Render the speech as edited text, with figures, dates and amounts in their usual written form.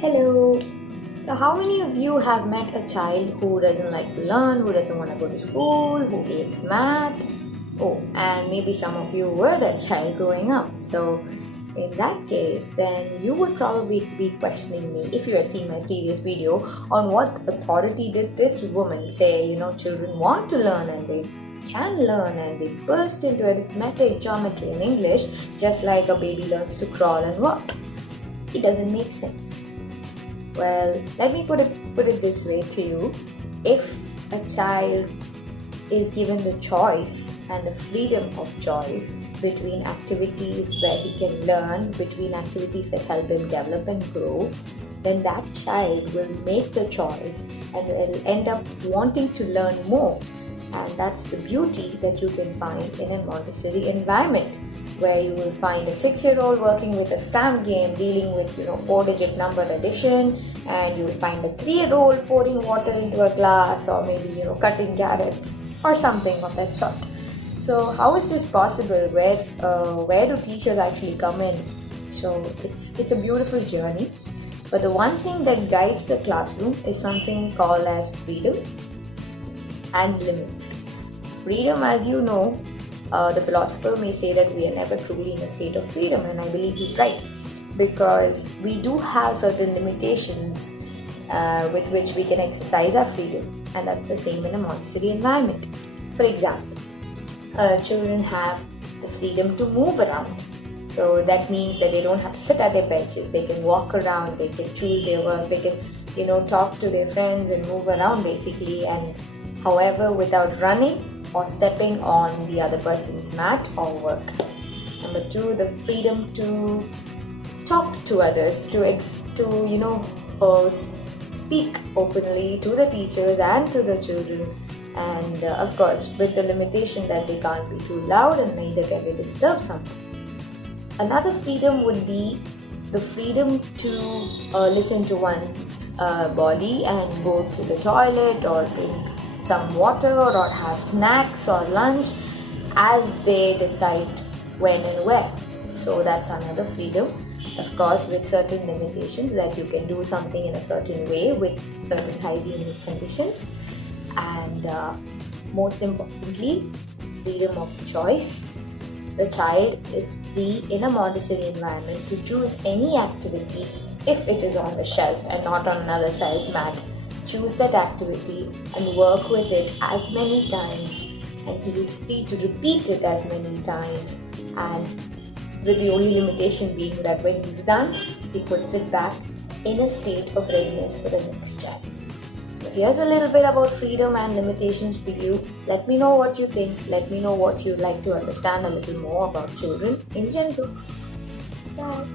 Hello. So, how many of you have met a child who doesn't like to learn, who doesn't want to go to school, who hates math? Oh, and maybe some of you were that child growing up. So, in that case, then you would probably be questioning me if you had seen my previous video on what authority did this woman say, children want to learn and they can learn and they burst into arithmetic, geometry, and English just like a baby learns to crawl and walk. It doesn't make sense. Well, let me put it this way to you. If a child is given the choice and the freedom of choice between activities where he can learn, between activities that help him develop and grow, then that child will make the choice and will end up wanting to learn more. And that's the beauty that you can find in a Montessori environment, where you will find a 6-year-old working with a stamp game, dealing with 4-digit number addition, and you will find a 3-year-old pouring water into a glass, or maybe cutting carrots or something of that sort. So how is this possible? Where do teachers actually come in? So it's a beautiful journey, but the one thing that guides the classroom is something called as freedom and limits. Freedom, as you know, the philosopher may say that we are never truly in a state of freedom, and I believe he's right, because we do have certain limitations with which we can exercise our freedom, and that's the same in a Montessori environment. For example, children have the freedom to move around. So that means that they don't have to sit at their benches. They can walk around, they can choose their work, they can talk to their friends and move around basically, and however, without running or stepping on the other person's mat or work. Number 2, the freedom to talk to others, to speak openly to the teachers and to the children, and of course with the limitation that they can't be too loud and neither can they disturb someone. Another freedom would be the freedom to listen to one's body and go to the toilet or drink some water or have snacks or lunch as they decide when and where. So that's another freedom, of course with certain limitations, that you can do something in a certain way with certain hygienic conditions. And most importantly, freedom of choice. The child is free in a Montessori environment to choose any activity if it is on the shelf and not on another child's mat. Choose that activity and work with it as many times, and he is free to repeat it as many times, and with the only limitation being that when he's done, he puts it back in a state of readiness for the next child. So here's a little bit about freedom and limitations for you. Let me know what you think. Let me know what you'd like to understand a little more about children in general. Bye.